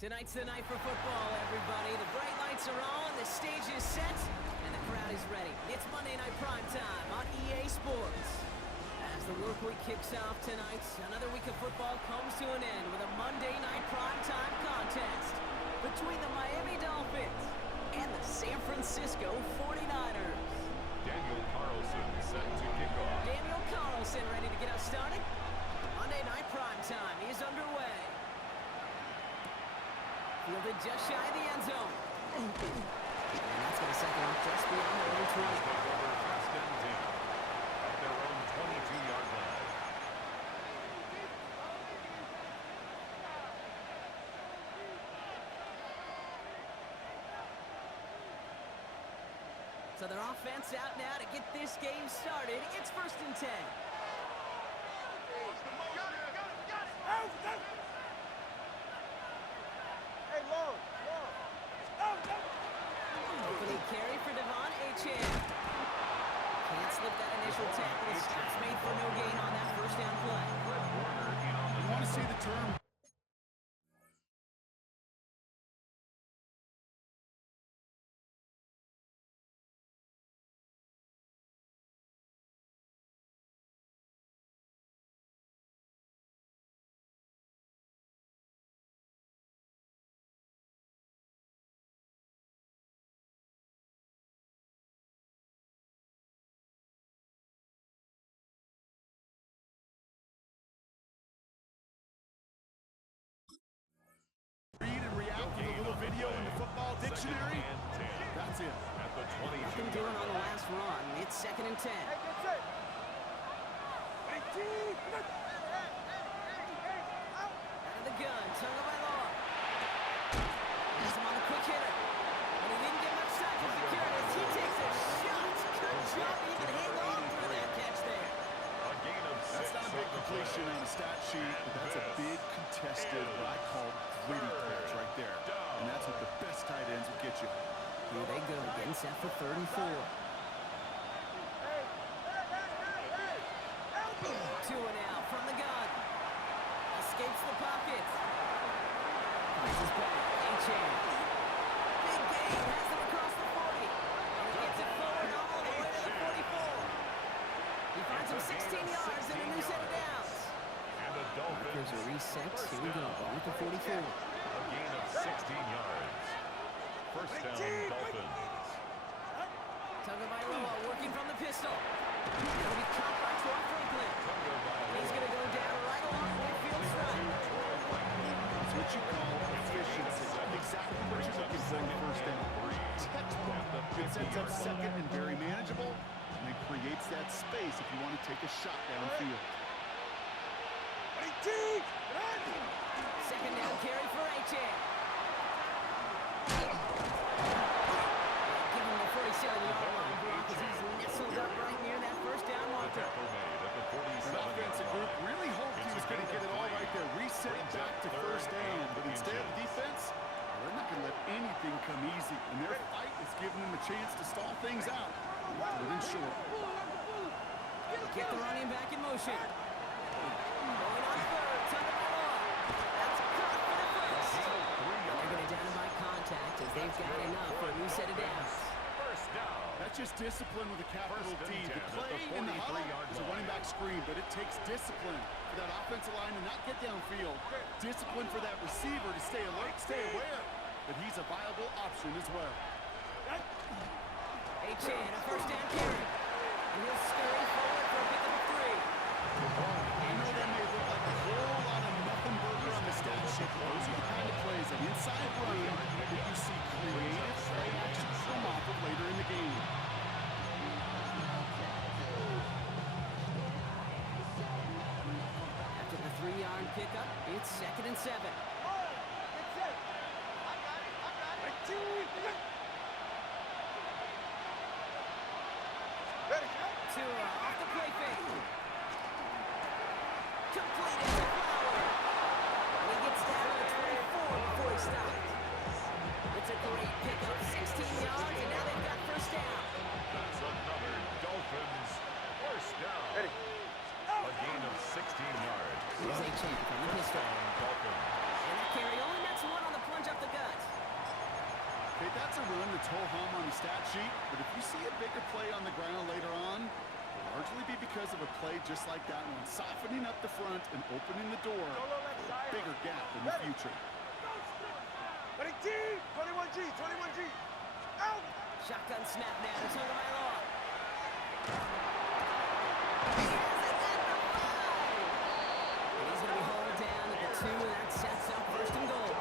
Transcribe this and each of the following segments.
Tonight's the night for football, everybody. The bright lights are on, the stage is set, and the crowd is ready. It's Monday Night Primetime on EA Sports. As the work week kicks off tonight, another week of football comes to an end with a Monday Night Primetime contest between the Miami Dolphins and the San Francisco 49ers. Daniel Carlson set to kick off. Daniel Carlson ready to get us started. Monday Night Primetime is underway. Fielded just shy of the end zone. And that's going to set them up just beyond their own 20. Over first and 10 at their own 22-yard line. So their offense out now to get this game started. It's first and 10. Opening carry for Devon Achane. Can't slip that initial tackle. Stops made for no gain on that first down play. You want to see the term? Read and react to the little video in the football dictionary. That's it. At the 20. Nothing doing on the last run. It's second and 10. Out of the gun. Tonga by Law. He's him on the quick hitter. And he didn't get much time to secure it as he takes a shot. Good job. He can hang on for that catch there. A gain of 6. That's not a big completion on the stat sheet, but that's a big contested, what I call gritty catch right there. And that's what the best tight ends will get you. Here they go, getting set for third and 4. Two and out from the gun. Escapes the pocket. Finds his back. Achane. Big gain. Has him across the 40. And he gets it forward all the way to the 44. He finds him 16 yards and a new set of downs. And the Dolphins. There's a reset. Here we go. Ball at the 44. A gain of 16 yards. First down, Dolphins. Tagovailoa working from the pistol. It'll be caught by Troy Franklin. And he's going to go down right along the midfield stripe. That's what you call efficiency. Exactly what you're looking for in first down. Textbook. It sets up second and very manageable, and it creates that space if you want to take a shot downfield. Second down carry for Achane. Give him the 47-yard line, Brock, as he's nestled up right near that first down marker. Tackle made at the The 47. offensive group really hoped he was going to get it all right there, reset back to first down, but instead the defense, they're not going to let anything come easy, and their fight is giving them a chance to stall things out. Third and short. Get the running back in motion. Going on third, Tagovailoa. That's a cut for the first. And they're going to down him by contact as they've got enough for a new set of downs. First down. That's just discipline with a capital D. The play in the huddle is a running back screen, but it takes discipline for that offensive line to not get downfield. Discipline for that receiver to stay alert, stay aware that he's a viable option as well. Achane, a first down carry. And he'll scurry forward for a pickup of 3. I know that may look like a whole lot of nothing burger on the stat sheet. Those are the kind of plays, an inside run that you see creative play action come off of later in the game. After the 3-yard pickup, it's second and 7. Tua off the play fake. Completed to Flower. And he gets down to the 24 before he stops. It's a great pickup, 16 yards, and now they've got first down. That's another Dolphins first down. A gain of 16 yards. Here's Achane from the pistol. Dolphins. And that carry only nets one on the play lunge up the gut. Okay, that's a run that's ho-hum on the stat sheet, but if you see a bigger play on the ground later on, it'll largely be because of a play just like that one, softening up the front and opening the door for a bigger gap in the future. 21G, 21G. Out! Shotgun snap now. It's over by Law. And he's going to be hauled down at the 2, and that sets up first and goal.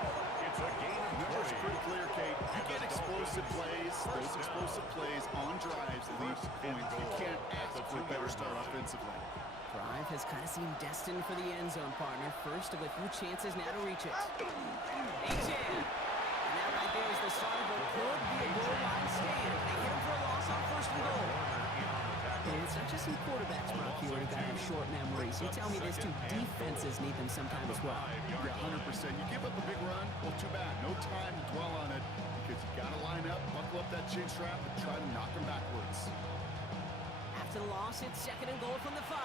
It's a gain of Numbers 20. pretty clear, Kate. You get explosive plays. Those explosive plays on drives lead to points. You can't ask for a better start offensively. Drive has kind of seemed destined for the end zone, partner. First of a few chances now to reach it. H.N. And that right there is the start of what could be a goal line stand. They hit him for a loss on first and goal. And it's not just some quarterbacks, Rocky, who got to have short memories. You tell me this too, defenses need them sometimes as well. Yeah, 100%. You give up a big run, well, too bad. No time to dwell on it because you got to line up, buckle up that chin strap, and try to knock them backwards. After the loss, it's second and goal from the 5.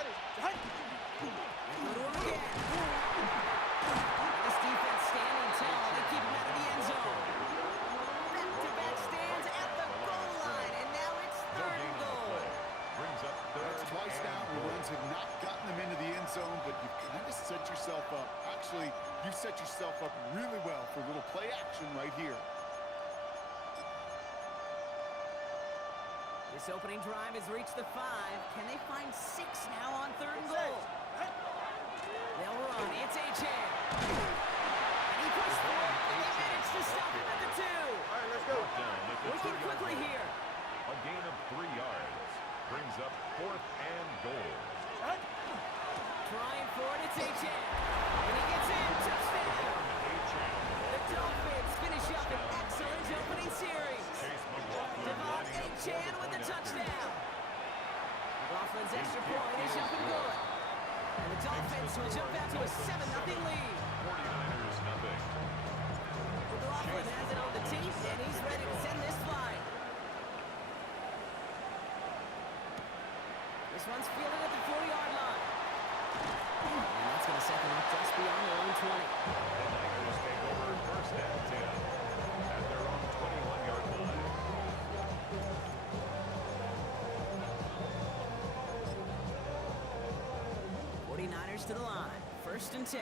Ready. Hey. Go to him again. This defense standing tall. They keep him out of the end zone. Back-to-back stands at the goal line, and now it's third and goal. Brings up third. That's twice now where runs have not gotten them into the end zone, but you've kind of set yourself up. Actually, you've set yourself up really well for a little play action right here. This opening drive has reached the 5. Can they find 6 now on third and goal? They'll run. It's H.A. And he pushed forward, and they managed to stop him at the 2. All right, let's go. Working quickly here. A gain of 3 yards. Brings up fourth and goal. Trying for it. It's H.A. And he gets in. Touchdown. The Dolphins finish up an excellent opening series. Devon Achane with the touchdown. McLaughlin's extra point is up and good. And the Dolphins will jump out to a 7-0 lead. 49ers nothing. McLaughlin has it on the teeth, and he's ready to send this flight. This one's fielded at the 40-yard line. And that's going to set them up just beyond their own 20. The Niners take over first and 10 at their own 21-yard line. 49ers to the line. First and 10.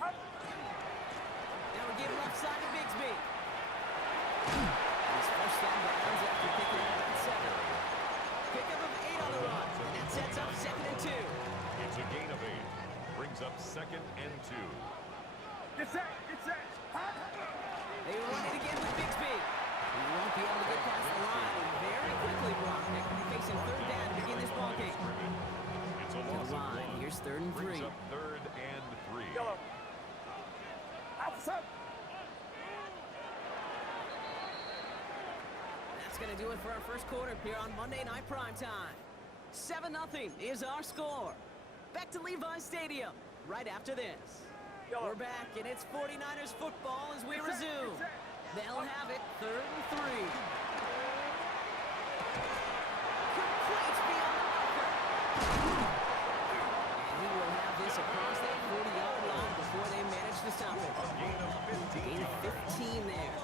Now we give left side to Bigsby. He's first down bounds after picking up that 7. Pickup of 8 on the run. And that sets up second and 2. It's a gain of 8. Brings up second and 2. Get set. Get set. They run it again with Bigsby. He won't be able to get past the line. And very quickly, Brock, they could be facing third down to begin this ballgame. It's a To loss the of line. 1. Here's third and 3. Brings up third and 3. Yellow. Outside. That's going to do it for our first quarter here on Monday Night Primetime. 7-0 is our score. Back to Levi's Stadium right after this. We're back, and it's 49ers football as we resume. They'll have it third and 3. Complete beyond the marker. And he will have this across that 40-yard line before they manage to stop it. Gain of 15 Gain of 15 there.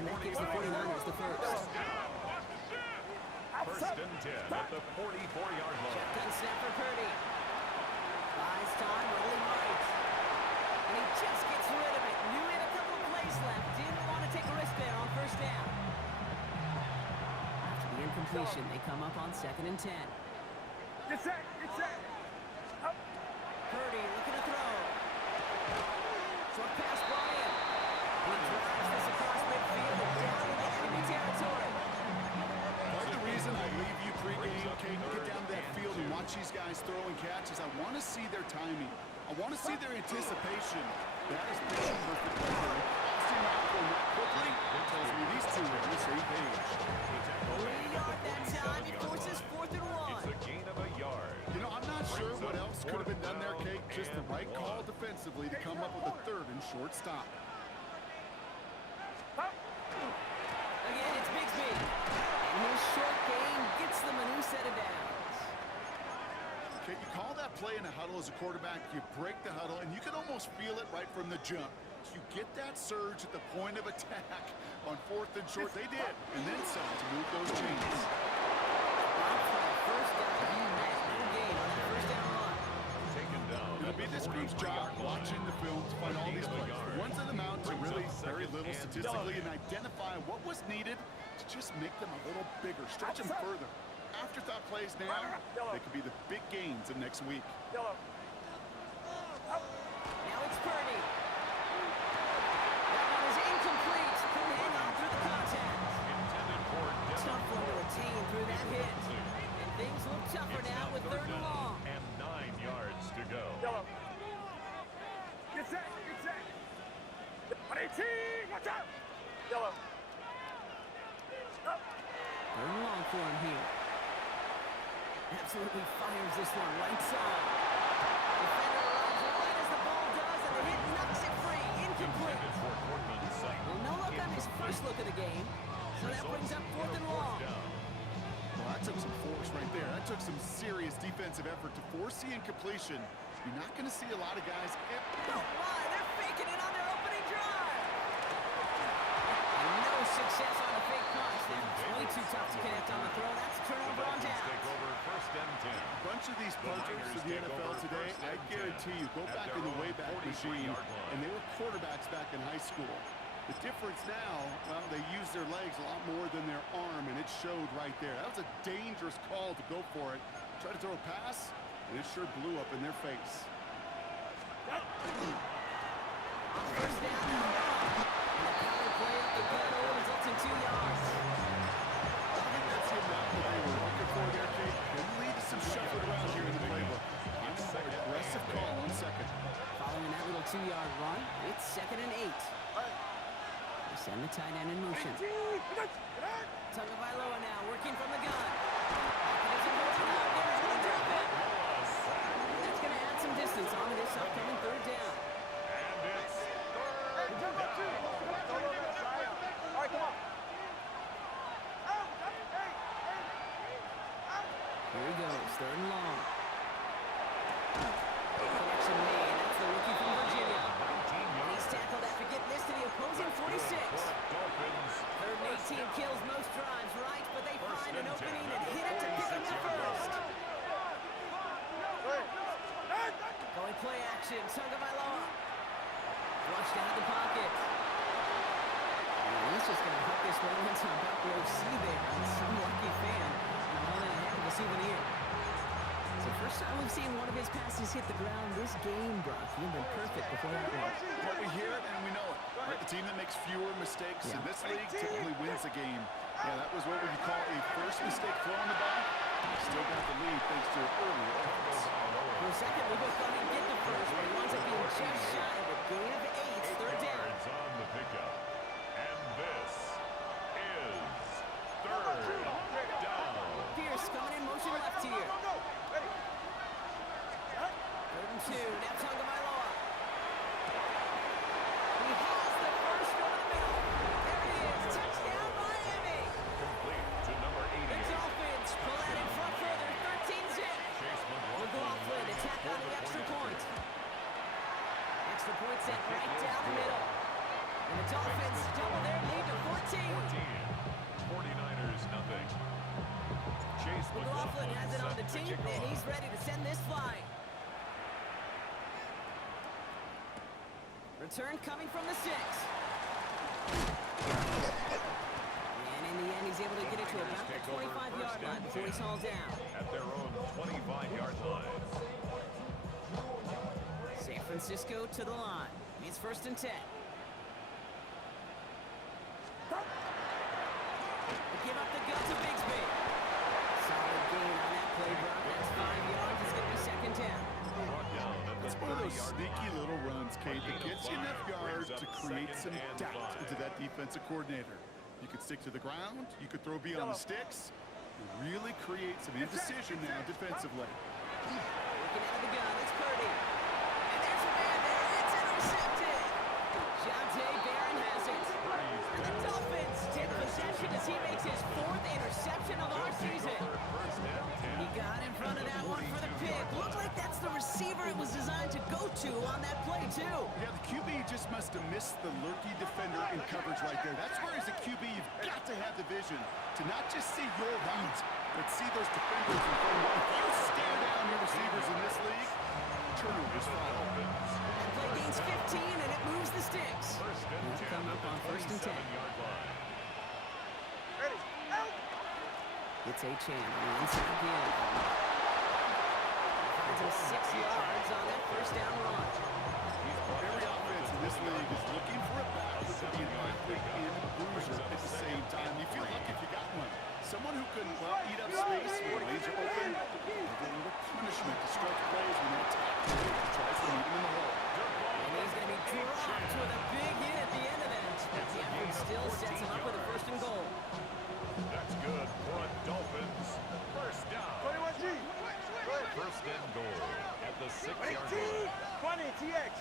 And that gives the 49ers the first. First and 10 at the 44-yard line. Shotgun snap for Purdy. Buys time, rolling right. And he just gets rid of it. Knew he had a couple of plays left. Didn't want to take a risk there on first down. After the incompletion, they come up on second and 10. Get set. Get set. Up. Purdy looking to throw. Short pass brought in. He drives this across midfield and down into enemy territory. Part of the reason I leave you pregame, Kate, get down to that field and watch these guys throw and catch is I want to see their timing. I want to see their anticipation. That is picture perfect right there. Crossing that going that quickly, it tells me these two are on the same page. Only a yard that time. He forces fourth and 1. It's a gain of a yard. You know, I'm not sure what else could have been done there, Kate. Just the right call defensively to come up with a third and short stop. Again, it's Bigsby. And his short game gets them a new set of downs. Okay, you call that play in a huddle as a quarterback, you break the huddle, and you can almost feel it right from the jump. You get that surge at the point of attack on 4th and short. They did, and then some to move those chains. First down, he met no gain on that first down run. Taken down. It'll be this group's job watching the film to find all these plays. The ones that amount to really very little statistically and identify what was needed to just make them a little bigger, stretch them further. Afterthought plays now, they could be the big gains of next week. Now it's Purdy. That one is incomplete. Couldn't hang on through the contact. Intended for Tough one to attain through that hit. And things look tougher now with 3rd and long. and 9 yards to go. Get set, get set. 118, watch out. Yellow. 3rd and long for him here. Absolutely fires this one right side. Defender runs right as the ball does, and the hit knocks it free. Incomplete. Intended for Courtman's sight. Well, no look on his first look of the game. So that brings up 4th and long. Well, that took some force right there. That took some serious defensive effort to force the incompletion. You're not going to see a lot of guys. Oh my, they're faking it on their opening drive. And no success on a fake punch. That's way too tough to connect on the throw. That's a turnover on Take downs. over 1st and 10. A bunch of these punters for the NFL today, I guarantee you, go back in the Wayback Machine, and they were quarterbacks back in high school. The difference now, well, they use their legs a lot more than their arm, and it showed right there. That was a dangerous call to go for it. Try to throw a pass, and it sure blew up in their face. First down and long. And the power play up the gut results in 2 yards. I think that's the amount that they were looking for there, Kate. They lead to some shuffling around here in the playbook. It's an aggressive call on 2nd. Following that little 2-yard run, it's 2nd and 8. They send the tight end in motion. Tagovailoa now working from the gun. Pocket isn't holding up. They're able to drop it. And that's going to add some distance onto this upcoming 3rd down. And it's 3rd down. All right, come on. Here he goes, 3rd and long. Connection made. That's the rookie from Virginia. And he's tackled after getting this to the opposing 46. Dolphins. 3rd and 18 kills most drives, right? But they find an opening and hit it to pick up the first. Going play action, Tagovailoa. Flushed out of the pocket. And he's just going to hook this one into a back row C there. And some lucky fan. And all in a heck of a souvenir. It's the first time we've seen one of his passes hit the ground this game, Brock. He'd been perfect before that one. Well, we hear it and we know it. Right? The team that makes fewer mistakes in this league typically wins the game. Yeah, that was what we call a first mistake throwing the ball. Still got the lead thanks to early efforts. For a second, we both thought he'd get the first, but he winds up being just shy of a gain of 8, 3rd down. Yards on the pickup. And this is 3rd down. Pierce coming in motion left here. 3rd and 2, now Tagovailoa. He has the first over the middle. There it is, touchdown Miami. Complete to number The 80. Dolphins pull out in front further, 13-zip. McLaughlin attack on the extra point. Extra point set right down the middle. And the Dolphins double their lead to 14. 49ers nothing. Chase McLaughlin has it on the set to team, kick and off. he's ready to send this flying. Return coming from the 6. And in the end, he's able to get it to about the 25-yard line before he's hauled down. At their own 25-yard line. San Francisco to the line. It's 1st and 10. They give up the gut to Bigsby. Solid gain on that play, Brock. That's 5 yards. It's going to be 2nd down. Brought down at the It's one of those 30-yard sneaky line. little runs, Kate, that gets you enough yards to create some doubt into that defensive coordinator. You could stick to the ground. You could throw beyond the sticks. You really create some indecision now defensively. Looking out of the gun, it's Purdy. And there's a man there, it's intercepted. Jonte Barron has it. And the Dolphins take possession as he makes his 4th interception of our season. First and 10. He got in front of that one for the pick. Looks like that's the go-to on that play, too. Yeah, the QB just must have missed the lurky defender in coverage right there. That's where, as a QB, you've got to have the vision to not just see your routes, but see those defenders in front of you. If you stare down your receivers in this league, turnovers follow. That play gains 15, and it moves the sticks. We'll come up on 1st and 10. Ready. Out. It's Achane on the inside again. Finds him 6 yards on that first down run. Every offense in this league is looking for a back who can be an athlete and a bruiser at the same time. You feel lucky if you got one. Someone who can, well, eat up space when lanes are open, and get a little punishment to stretch plays when that tackle tries to meet him in the hole. And he's going to be dropped with a big hit at the end of that. The effort still sets him up with a 1st and goal. That's good for a Dolphins first down. 21G. 1st and goal at the 6-yard 20 line. TX.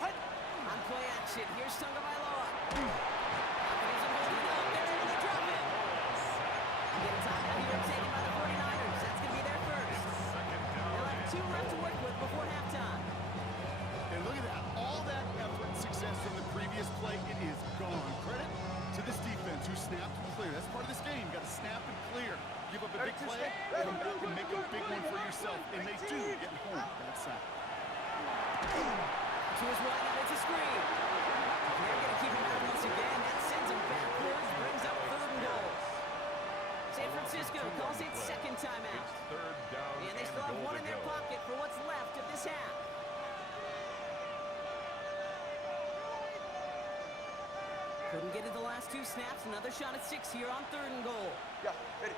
What? On play action, here's Tagovailoa. He's able to up. They're able to drop him. And get a timeout here taken by the 49ers. That's going to be their first. They'll have 2 left to work with before halftime. And look at that. All that effort and success from the previous play, it is gone. Credit to this defense who snapped and clear. That's part of this game. You got to snap and clear. Give up a big play, come back and make a big one for yourself. And they do get home. That's that. To his right, and it's a screen. They're going to keep him out once again. That sends him backwards, brings up 3rd and goal. San Francisco calls it 2nd timeout. It's 3rd down And they and still have goal 1 to in their go. pocket for what's left of this half. Couldn't get it the last 2 snaps. Another shot at 6 here on 3rd and goal. Yeah, ready.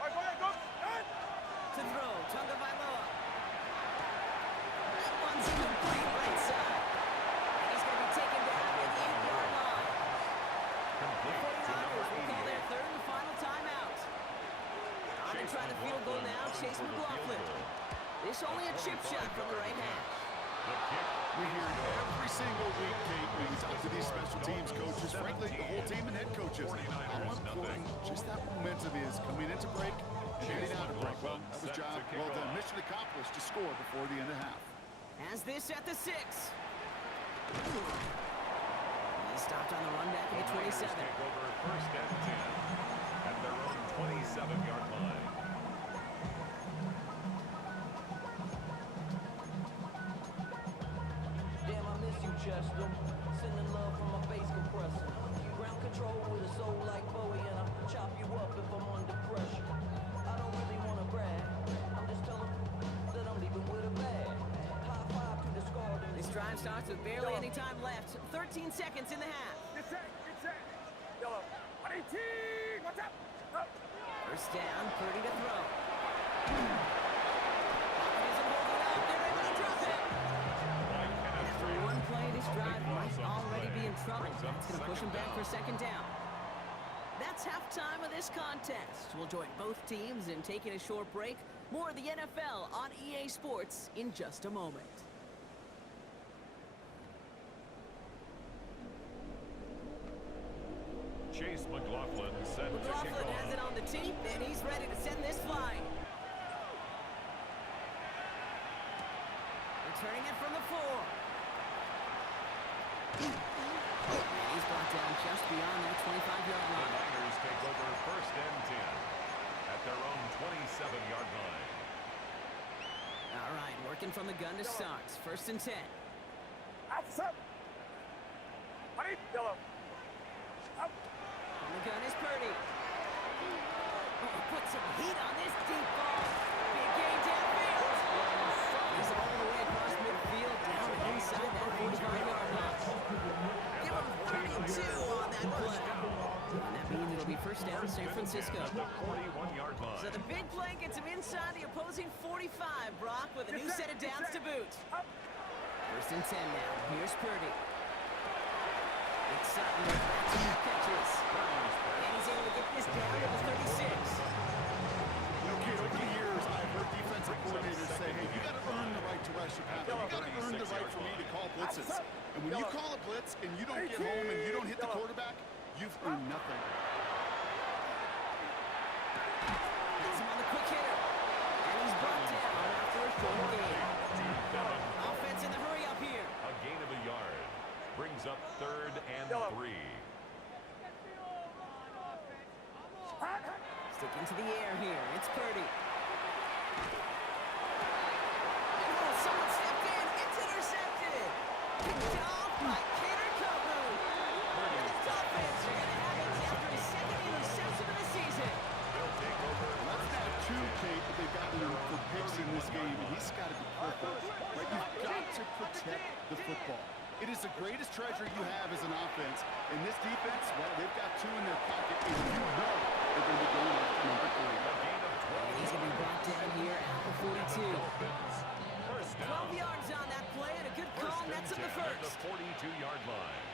All right, go ahead, go. Good. To throw, Tagovailoa. That one's complete right side. And he's going to be taken down at the 8-yard line. The 49ers will call their 3rd and final timeout. On to try the field goal now, Chase McLaughlin. This only a chip shot from the right hash. We hear it every single week, Kate, when we talk to these special teams coaches, frankly, the whole team and head coaches, how important just that momentum is coming into break and getting out of break. Well, that was job well done. Mission accomplished to score before the end of half. As this at the 6. He stopped on the run back at the 27. Take over 1st and 10 at their own 27-yard line. Damn, I miss you, Chester. Sending love from my bass compressor. Ground control with a soul like Bowie, and I chop you up if I'm under pressure. I don't really want to brag. I'm just telling that I'm leaving with a bag. High five to the scar. This drive starts with barely any time left. 13 seconds in the half. Get set, get set. Yellow. 118. What's up? Up. First down, Purdy to throw. Pocket isn't holding up. They're able to drop it. And after one play, this drive might already be in trouble. That's going to push them back for 2nd down. That's halftime of this contest. We'll join both teams in taking a short break. More of the NFL on EA Sports in just a moment. Chase McLaughlin set to kick McLaughlin has it off. on the tee, and he's ready to send this flying. Returning it from the 4. And he's brought down just beyond that 25-yard The line. Niners take over 1st and 10 at their own 27-yard line. All right, working from the gun to start. 1st and 10. What's up? 20. Yellow. Up. From the gun is Purdy. Oh, put some heat on this deep ball. Big gain downfield. He's all the way across midfield, down inside that 45-yard line. Give him 32 on that play. And that means it'll be 1st down, San Francisco. At the 41-yard line. So the big play gets him inside the opposing 45, Brock, with a new set of downs to boot. 1st and 10 now. Here's Purdy. Exciting with that 2 catches. And he's able to get this down to the 36. You know, Kate, over the years, I've heard defensive coordinators say, hey, you got to earn the right to rush your pass. You got to earn the right for me to call blitzes. And when you call a blitz and you don't get home and you don't hit the quarterback, you've earned nothing. Gets him on the quick hitter. And he's brought down after a short gain. Stick into the air here. It's Purdy. Oh, someone stepped in. It's intercepted. Picked off by Kader Kobu. And the Dolphins are going to have it after his second interception of the season. They'll take over. That's now two, Kate, that they've gotten for picks in this game, and he's got to be careful. Right? You've got to protect the football. It is the greatest treasure you have as an offense. And this defense, well, they've got two in their pocket, and you know they're going to be going after number 3. And he's going to be brought down here at the 42. Dolphins. First 12 down. yards on that play, and a good call. First and Nets up the 10 at first. the 42-yard line.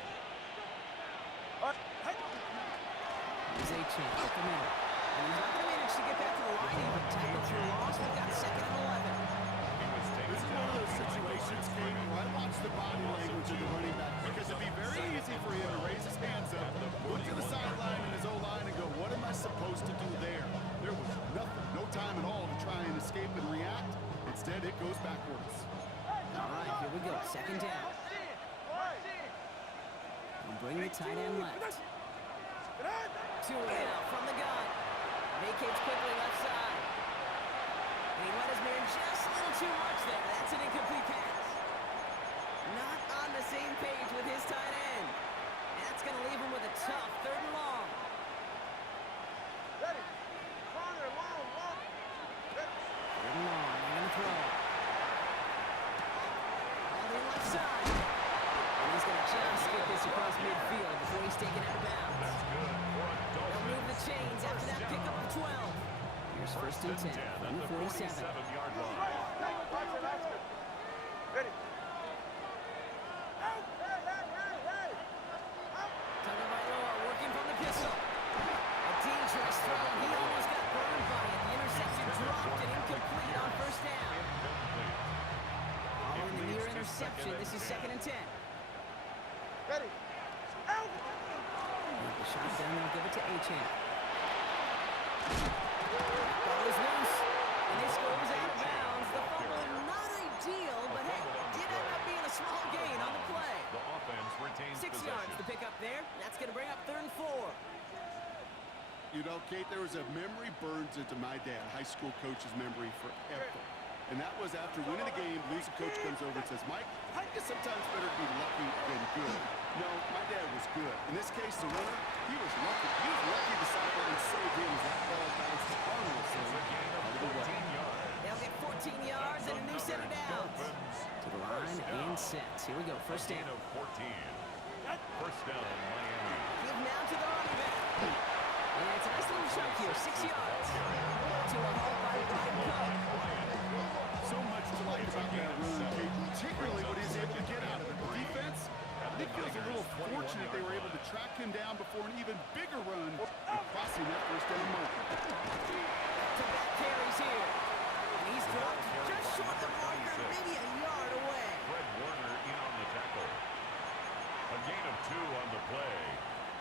Here's A-Chain at the middle. And he's not going to manage to get back to the line even. Tackle for loss. We've got second and 11. He was taken This is one of those situations, Kate, where I watch the body language of the running back, because it'd be very easy for him to raise his hands up, look to the sideline in his O-line and go, what am I supposed to do there? There was nothing, no time at all to try and escape and react. Instead, it goes backwards. All right, here we go. Second down. And bring the tight end left. Two now from the gun. Vacates quickly left side. And he let his man just a little too much there. That's an incomplete pass. Not on the same page with his tight end. And that's going to leave him with a tough third and long. Ready. Longer, long. Third and long. They're going to throw. On the left side. And he's going to just get this across midfield before he's taken out of bounds. That's good for a They'll move the Dolphins. chains after that pickup of 12. Here's first and 10 from the 47. 47-yard line. Ready. Tagovailoa working from the pistol. A dangerous throw. He almost got burned by it. The interception dropped and incomplete on first down. Following the near interception, this is second and 10. Ready. The shotgun, they'll give it to A-Chain. Ball is loose, and this goes out of bounds. The fumble, not ideal, but hey, did end up being a small gain on the play. The offense retains 6 possession. yards to pick up there. That's going to bring up third and 4. You know, Kate, there was a memory burns into my dad, high school coach's memory forever. And that was after winning a game, losing coach comes over and says, Mike, I think it's sometimes better to be lucky than good. No, my dad was good. In this case, the winner, he was lucky. He was lucky the sideline saved him as that ball bounced harmlessly out of the way. They'll get 14 yards and a new set of downs. To the line and set. Here we go, first down. Gain of 14. First down, Miami. Give now to the running back. And it's a nice little chunk here, 6 yards. To a halt by Ryan Cook. So much to like about that run, Kate, particularly what he's able to get out of it. The defense, I think, feels a little fortunate they were able to track him down before an even bigger run and crossing that first down mark. Back-to-back carries here. And he's dropped just short of the marker, maybe a yard away. Fred Warner in on the tackle. A gain of 2 on the play.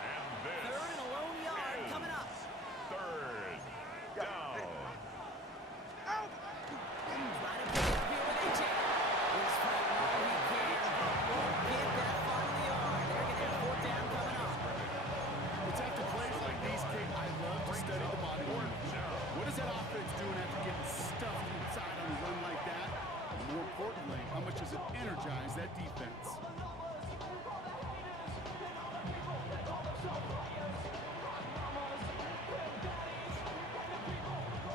And this Third and a lone yard coming up. third down. Trying to pick up here with A-Chain. He's fighting all he can, but won't get that final yard. They're going to have fourth down coming up. It's after plays like these, Kate, I love to study the body language. What is that offense doing after getting stuffed inside on a run like that? And more importantly, how much does it energize that defense?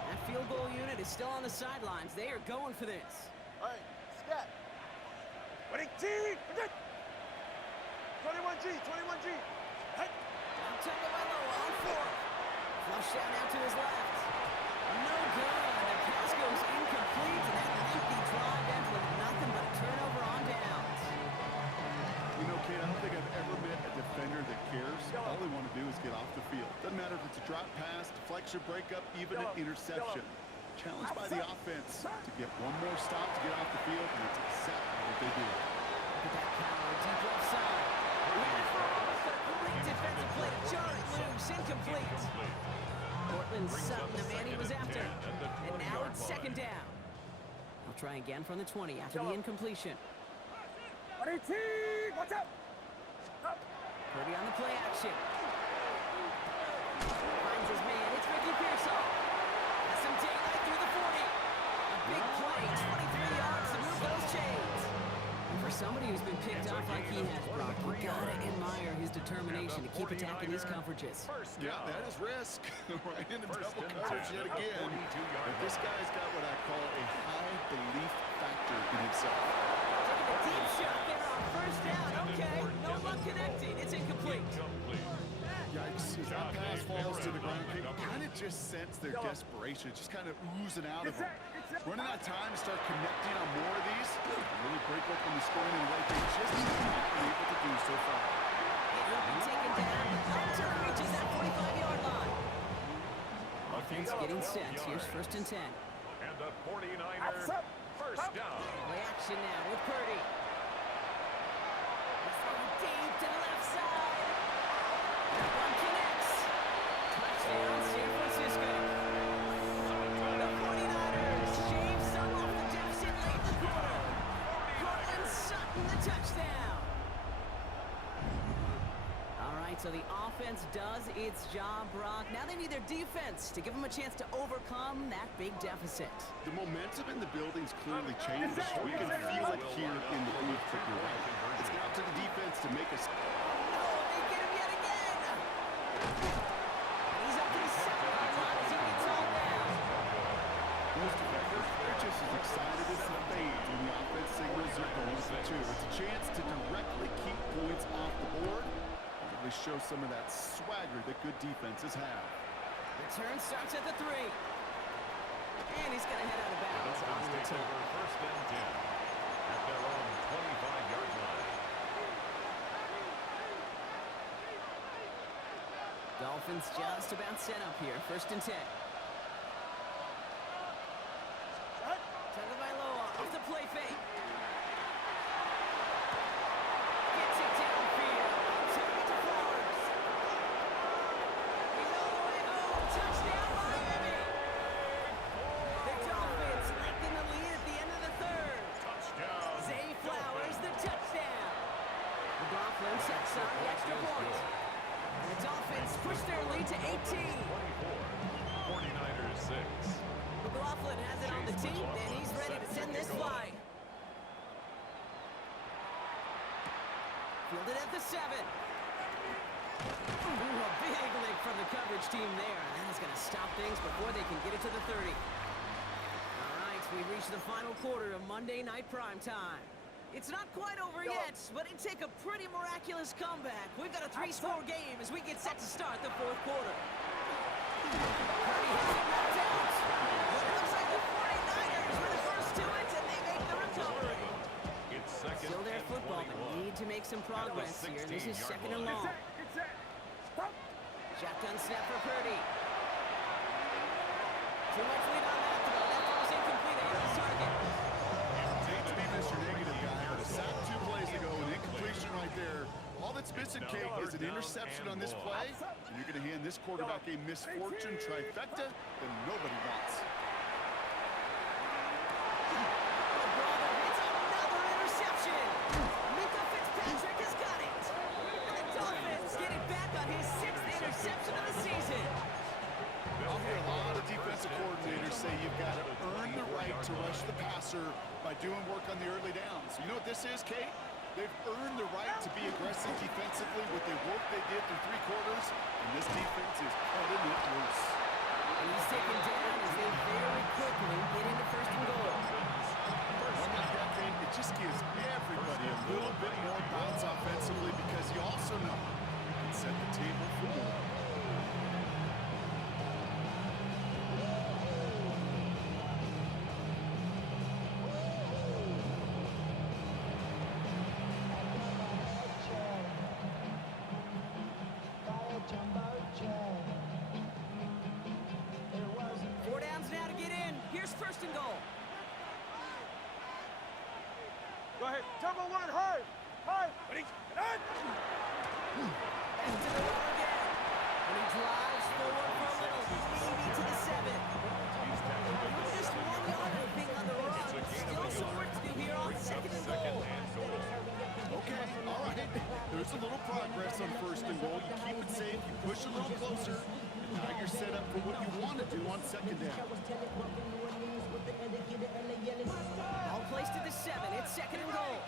That field goal unit is still on the sidelines. They are going for this. All right. Scat. Ready. T. 21G. 21G. Hey. Tagovailoa on 4. Flush out now to his left. No good. The pass goes incomplete, and that lengthy drive ends with nothing but a turnover on downs. You know, Kate, I don't think I've ever met a defender that cares. All they want to do is get off the field. Doesn't matter if it's a drop pass, deflection, breakup, even an interception. Challenged by the offense to get one more stop to get off the field, and that's exactly what they do. Look at that power, deep left side. But a great defensive play to jar it loose, incomplete. Portland Sutton, the man he was after. And now it's second down. They'll try again from the 20 after the incompletion. Ready. T. Watch out. Purdy on the play action. Finds his man. It's Ricky Pearsall. stuff like he has, Brock. You gotta admire his determination to keep attacking these coverages. Yeah, that is risk. Right into double coverage yet again. But this guy's got what I call a high belief factor in himself. Taking a deep shot there on first down. Okay, no luck connecting. It's incomplete. Yikes, as that pass falls to the ground, you kind of just sense their desperation, just kind of oozing out of them. Running out of time to start connecting on more of these, really break open the scoring in a way they just haven't been able to do so far. It will be taken down until it reaches that 45-yard line. Offense getting set. Here's 1st and 10. And the 49ers first down. Play action now with Purdy. He's going deep to the left side. That one connects. Touchdown, San Francisco. The 49ers shave some off the deficit late in the quarter. Cortland Sutton, the touchdown. All right, so the offense does its job, Brock. Now they need their defense to give them a chance to overcome that big deficit. The momentum in the building's clearly changed. We can feel it here in the booth, but you're right. It's now to the defense to make us. No, they get him yet again. And he's up to his 7-yard line as he gets all down. Most defenders, they're just as excited as the fans when the offense signals are going for two. It's a chance to directly keep points off the board and really show some of that swagger that good defenses have. Return starts at the 3. And he's going to head out of bounds on the Dolphins take return. over 1st and 10 at their own 25-yard line. Dolphins just about set up here. 1st and 10. Tagovailoa off the play fake. Gets it downfield. Target to Flowers. He's all the way home. Touchdown, Miami. The Dolphins lengthen the lead at the end of the 3rd. Touchdown. Zay Flowers, the touchdown. McLaughlin sets up the extra point. And the Dolphins push their lead to 18. 49ers 6. McLaughlin has it on the team, and he's ready to send this flying. Fielded at the 7. Ooh, a big lick from the coverage team there. And that is going to stop things before they can get it to the 30. All right, we've reached the final quarter of Monday Night Primetime. It's not quite over yet, but it'd take a pretty miraculous comeback. We've got a 3-score game as we get set to start the 4th quarter. Purdy has it knocked out. But it looks like the 49ers were the first to it, and they make the recovery. It's second Still their and football, but 21. need to make some progress here. This is 2nd and long. Shotgun snap for Purdy. Too much lead on that throw. That throw is incomplete ahead of his target. Hate to be Mr. Negative guy, but a sack 2 plays ago, an incompletion right there. All that's missing, Kate, is an interception on this play, and you're going to hand this quarterback a misfortune trifecta that nobody wants. Brother hits another interception. Minka Fitzpatrick has got it. And the Dolphins get it back on his 6th interception of the season. I'll hear a lot of defensive coordinators say you've got to earn the right to rush the passer by doing work on the early downs. You know what this is, Kate? They've earned the right to be aggressive defensively with the work they did through 3 quarters, and this defense is cutting it loose. And he's taken down as they very quickly get into 1st and goal. One like that, Kate, it just gives everybody a little bit more bounce offensively because you also know you can set the table for more. Four downs now to get in. Here's 1st and goal. Go ahead. Jump on one. High. High. Ready. Back to the run again. And he drives forward for a little. Maybe to the 7. Just 1 yard, I think, on the run. Still some work to do here on 2nd and goal. Okay, all right. There's a little progress on 1st and goal. You keep it safe, you push a little closer, and now you're set up for what you want to do on 2nd down. All placed at the 7. It's 2nd and goal.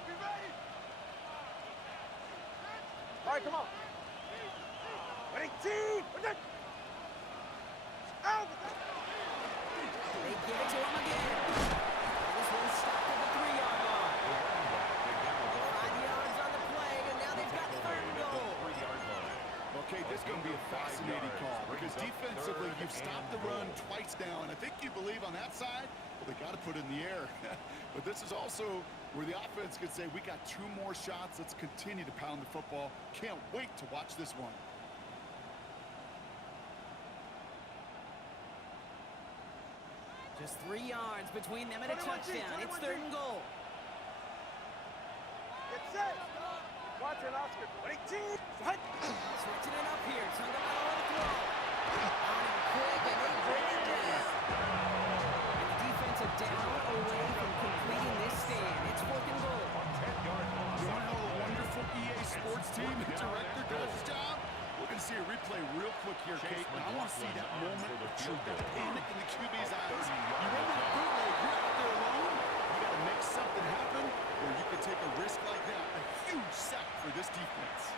All right, come on. Ready, team. Out. They give it to him again. This one's stopped at the 3-yard line. 5 yards on the play, and now they've got third and goal. Okay, this is going to be a fascinating call because defensively you've stopped the run twice now, and I think you believe on that side, well, they got to put it in the air. But this is also where the offense could say, we got 2 more shots. Let's continue to pound the football. Can't wait to watch this one. Just 3 yards between them and a touchdown. It's third and goal. Get set. Watch it, Oscar. Ready, team. Switching it up here. Tagovailoa to throw. On him quick, and they bring it down. And the defensive down away from completing this stand. It's fourth and goal. You want to know a wonderful EA Sports team director does his job? We're going to see a replay real quick here, Kate. And I want to see that moment of truth, that panic in the QB's eyes. You run that bootleg, you're out there alone. You got to make something happen, or you can take a risk like that. A huge sack for this defense.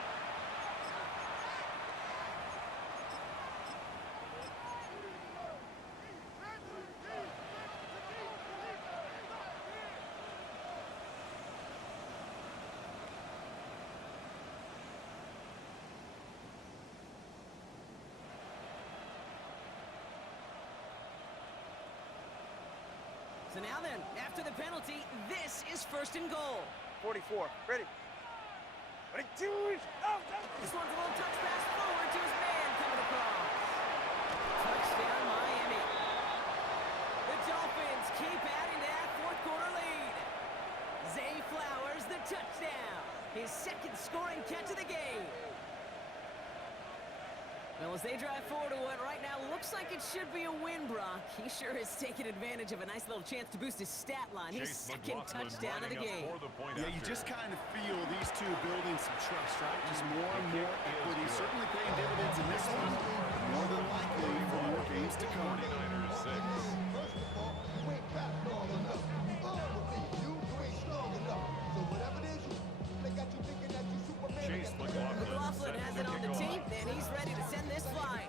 So now then, after the penalty, this is first and goal. 44. Ready. Ready, team. Out. This one's a little touch pass forward to his man coming across. Touchdown, Miami. The Dolphins keep adding to that fourth quarter lead. Zay Flowers, the touchdown. His second scoring catch of the game. Well, as they drive forward to what right now looks like it should be a win, Brock, he sure is taking advantage of a nice little chance to boost his stat line. His second touchdown of the game. Yeah, you just kind of feel these two building some trust, right? Just more and more equity. Certainly paying dividends in this one. More than likely for more games to come. 49ers 6. First of all, you ain't back long enough. You ain't strong enough. So whatever it is, they got you thinking that you Superman. Chase McLaughlin McLaughlin has it on the team, and he's ready to send this flying.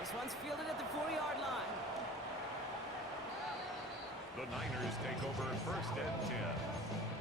This one's fielded at the 4-yard line. The Niners take over first and 10.